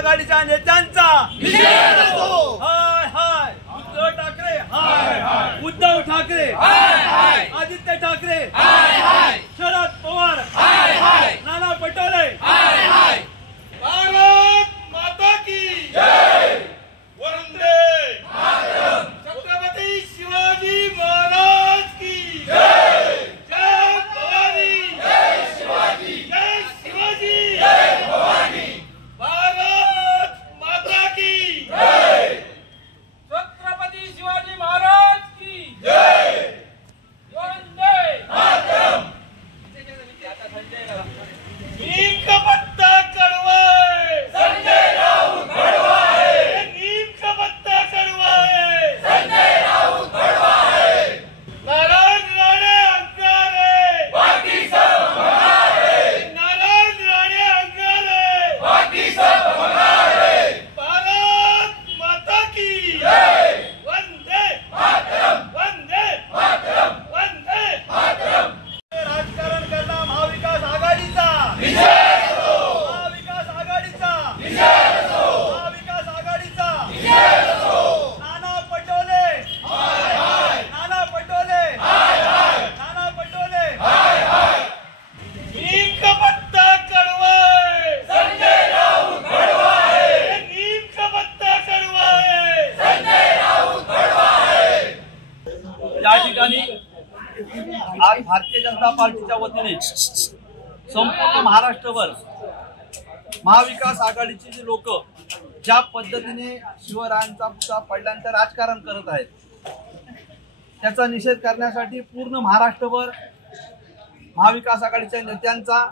आघाडीच्या नेत्यांचा निषेध असो। हाय हाय उद्धव ठाकरे, हाय हाय उद्धव ठाकरे, हाय हाय आदित्य ठाकरे, हाय हाय शरद पवार, हाय हाय नाना पटोले, हाय हाय। भारत माता की जय, वंदे मातरम। छत्रपती शिवाजी महाराज की जय, जय भवानी, जय शिवाजी, जय शिवाजी, जय भवानी। भारत माता की जय, छत्रपती शिवाजी महाराज की जय, वंदे मातरम। नीम का पत्ता कड़वा है, संजय राउत कड़वा है। नीम का पत्ता कड़वा है, संजय राउत कड़वा है। नारायण राणे अंगार है, बाकी सब भंगार है। नारायण राणे अंगार है, बाकी सब भंगार है। भारत माता की जय, वंदे मातरम, वंदे मातरम, वंदे मातरम। राजकारण करना महाविकास आघाडीचा निषेध असो, महाविकास आघाडीचा निषेध असो, महाविकास आघाडीचा निषेध असो। नाना पटोले, हाय हाय नाना पटोले, हाय हाय नाना पटोले, हाय हाय। नीम का पत्ता कड़वा है, संजय राउत कड़वा है। नीम का पत्ता कड़वा है, संजय राउत कड़वा है। या ठिकाणी आज भारतीय जनता पार्टीच्या वतीने संपूर्ण महाराष्ट्रभर महाविकास आघाडीचे जे लोक ज्या पद्धतीने शिवरायांचा पुतळा पडल्यानंतर राजकारण करत आहेत त्याचा निषेध करण्यासाठी पूर्ण महाराष्ट्रभर महाविकास आघाडीच्या नेत्यांचा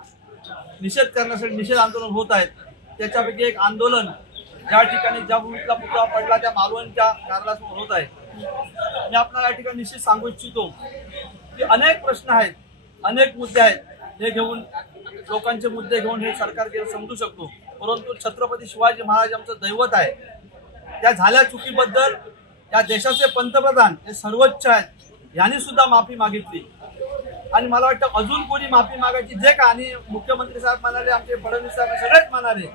निषेध करण्यासाठी निषेध आंदोलन होत आहेत। त्याच्यापैकी एक आंदोलन ज्या ठिकाणी ज्या भूमीतला पुतळा पडला त्या मालवणच्या कार्यालयासमोर होत आहे। मी आपल्याला या ठिकाणी निश्चित सांगू इच्छितो की अनेक प्रश्न आहेत, अनेक मुद्दे आहेत, हे घेऊन लोकांचे मुद्दे घेऊन हे सरकार समजू शकतो, परंतु छत्रपती शिवाजी महाराज आमचं दैवत आहे। त्या झाल्या चुकीबद्दल या देशाचे पंतप्रधान हे सर्वोच्च आहेत यांनी सुद्धा माफी मागितली आणि मला वाटतं अजून कोणी माफी मागायची जे का। आणि मुख्यमंत्री साहेब म्हणाले, आमचे फडणवीस साहेब सगळेच म्हणाले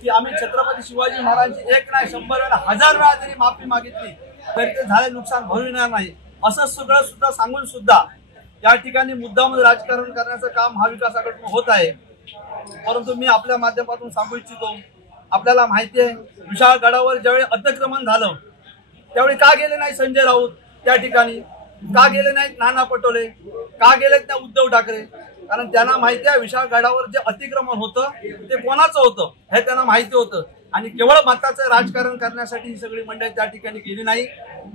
की आम्ही छत्रपती शिवाजी महाराजांची एक नाही 100 वेळा 1000 वेळा जरी माफी मागितली तरी ते झाले नुकसान भरू येणार नाही, असं सगळं सुद्धा सांगून सुद्धा या ठिकाणी मुद्दाम राजकारण करण्याचं काम महाविकास आघाडीतून होत आहे। परंतु मी आपल्या माध्यमातून सांगू इच्छितो, आपल्याला माहिती आहे विशाळगडावर ज्यावेळी अतिक्रमण झालं त्यावेळी का गेले नाही संजय राऊत त्या ठिकाणी, का गेले नाहीत नाना पटोले, का गेलेत त्या उद्धव ठाकरे? कारण त्यांना माहिती आहे विशाळगडावर जे अतिक्रमण होतं ते कोणाचं होतं हे त्यांना माहिती होतं आणि केवळ मताचं राजकारण करण्यासाठी ही सगळी मंडळी त्या ठिकाणी गेली नाही।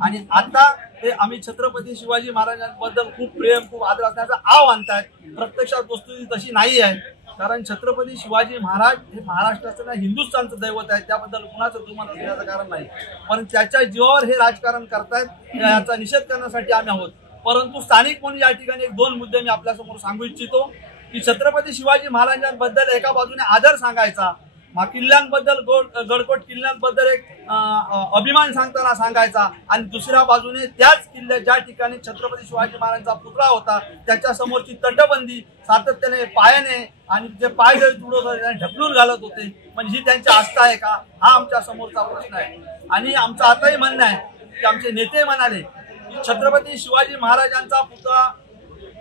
आणि आता ते आम्ही छत्रपती शिवाजी महाराजांबद्दल खूप प्रेम खूप आदर असण्याचा आव आणतायत। प्रत्यक्षात वस्तुस्थिती तशी नाही आहे, कारण छत्रपती शिवाजी महाराज हे महाराष्ट्राचं नाही हिंदुस्थानचं दैवत आहे, त्याबद्दल कुणाचं दुमत असण्याचं कारण नाही, पण त्याच्या जीवावर हे राजकारण करतायत याचा निषेध करण्यासाठी आम्ही आहोत। परंतु स्थानिक म्हणून या ठिकाणी एक दोन मुद्दे मी आपल्यासमोर सांगू इच्छितो की छत्रपती शिवाजी महाराजांबद्दल एका बाजूने आदर सांगायचा, किल्ल्यांबद्दल गडकोट किल्ल्यांबद्दल एक अभिमान सांगताना सांगायचा आणि दुसऱ्या बाजूने त्याच किल्ले ज्या ठिकाणी छत्रपती शिवाजी महाराजांचा पुतळा होता त्याच्या समोरची तटबंदी सातत्याने पायाने आणि जे पाय तुडवत होते ढकलून घालत होते, म्हणजे ही त्यांची आस्था आहे का? हा आमच्या समोरचा प्रश्न आहे। आणि आमचं आताही म्हणणं आहे की आमचे नेते म्हणाले की छत्रपती शिवाजी महाराजांचा पुतळा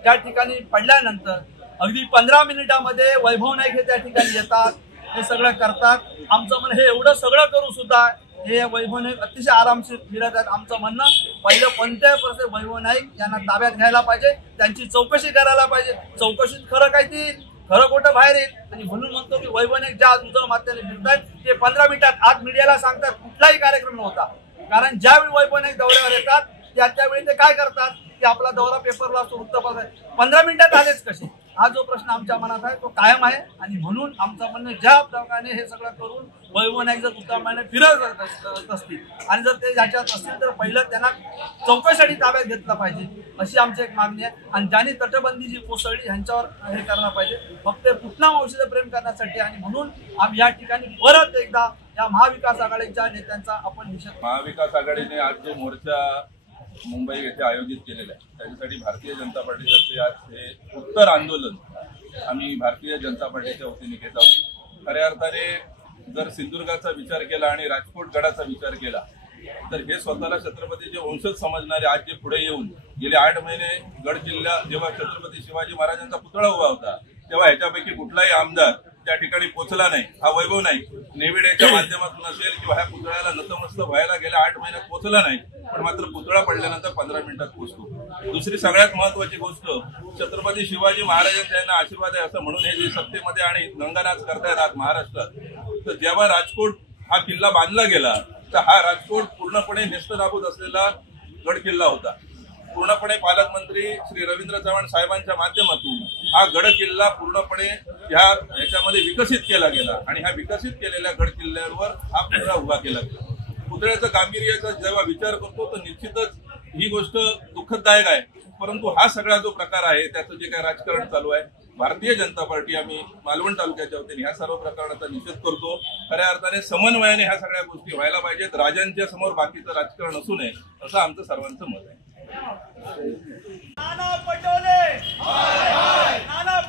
त्या ठिकाणी पडल्यानंतर अगदी 15 मिनिटांमध्ये वैभव नाईक हे त्या ठिकाणी येतात, हे सगळं करतात। आमचं म्हणणं हे एवढं सगळं करून सुद्धा हे वैभव नाईक अतिशय आरामशीर फिरत आहेत। आमचं म्हणणं पहिलं कोणत्याही परिस्थितीत वैभव नाईक यांना ताब्यात घ्यायला पाहिजे, त्यांची चौकशी करायला पाहिजे। चौकशीत खरं काय ती खरं खोटं बाहेर येईल आणि म्हणून म्हणतो की वैभव नाईक ज्या उजळ मात्याने फिरतात ते 15 मिनिटात आज मीडियाला सांगतात कुठलाही कार्यक्रम नव्हता, कारण ज्यावेळी वैभव नाईक दौऱ्यावर येतात त्यावेळी ते काय करतात की आपला दौरा पेपरला असतो वृत्तपत्र 15 मिनिटात आलेच कसे? हा जो प्रश्न आमच्या मनात आहे तो कायम आहे आणि म्हणून आमचं म्हणणं ज्या प्रकारे हे सगळं करून वैभव नाईक जर उत्तमाने फिरत असतील आणि जर ते याच्यात असतील तर पहिलं त्यांना चौकशीसाठी ताब्यात घेतलं पाहिजे अशी आमची एक मागणी आहे। आणि ज्यांनी तटबंदी जी कोसळली ह्यांच्यावर हे करायला पाहिजे, फक्त पुन्हा वंशीय प्रेम करण्यासाठी। आणि म्हणून आम्ही या ठिकाणी परत एकदा या महाविकास आघाडीच्या नेत्यांचा आपण निषेध। महाविकास आघाडीने आज जो मोर्चा मुंबई येथे आयोजित केलेला आहे त्याच्यासाठी भारतीय जनता पार्टीतर्फे आज हे उत्तर आंदोलन आम्ही भारतीय जनता पार्टीच्या वतीने घेत आहोत। खऱ्या अर्थाने जर सिंधुदुर्गाचा विचार केला आणि राजकोट गडाचा विचार केला तर हे स्वतःला छत्रपतीचे वंशज समजणारे आज जे पुढे येऊन गेले 8 महिने गड जिल्हा जेव्हा छत्रपती शिवाजी महाराजांचा पुतळा उभा होता तेव्हा ह्याच्यापैकी कुठलाही आमदार त्या ठिकाणी पोहोचला नाही, हा वैभव नाही. नेविडेच्या माध्यमातून असेल किंवा ह्या पुतळ्याला नतमस्त व्हायला गेल्या 8 महिन्यात पोहोचला नाही, पण मात्र पुतळा पडल्यानंतर 15 मिनिटात पोहोचतो. दुसरी सगळ्यात महत्वाची गोष्ट, छत्रपती शिवाजी महाराजांचा यांना आशीर्वाद आहे असं म्हणून हे जे सत्तेमध्ये आणि नंगानाच करतायत आज महाराष्ट्रात, तर जेव्हा राजकोट हा किल्ला बांधला गेला तर हा राजकोट पूर्णपणे नेस्तनाबूत असलेला गड किल्ला होता. पूर्णपणे पालकमंत्री श्री रवींद्र चव्हाण साहेबांच्या माध्यमातून हा गड किल्ला पूर्णपणे ह्याच्यामध्ये विकसित केला गेला आणि ह्या विकसित केलेल्या गड किल्ल्यावर हा पुतळा उभा केला गेला. पुतळ्याचं गांभीर्याचा जेव्हा विचार करतो तर निश्चितच ही गोष्ट दुःखदायक आहे, परंतु हा सगळा जो प्रकार आहे त्याचं जे काही राजकारण चालू आहे, भारतीय जनता पार्टी आम्ही मालवण तालुक्याच्या वतीने ह्या सर्व प्रकरणाचा निषेध करतो. खऱ्या अर्थाने समन्वयाने ह्या सगळ्या गोष्टी व्हायला पाहिजेत, राजांच्या समोर बाकीचं राजकारण असू नये असं आमचं सर्वांचं मत आहे. नाना पटोले, नाना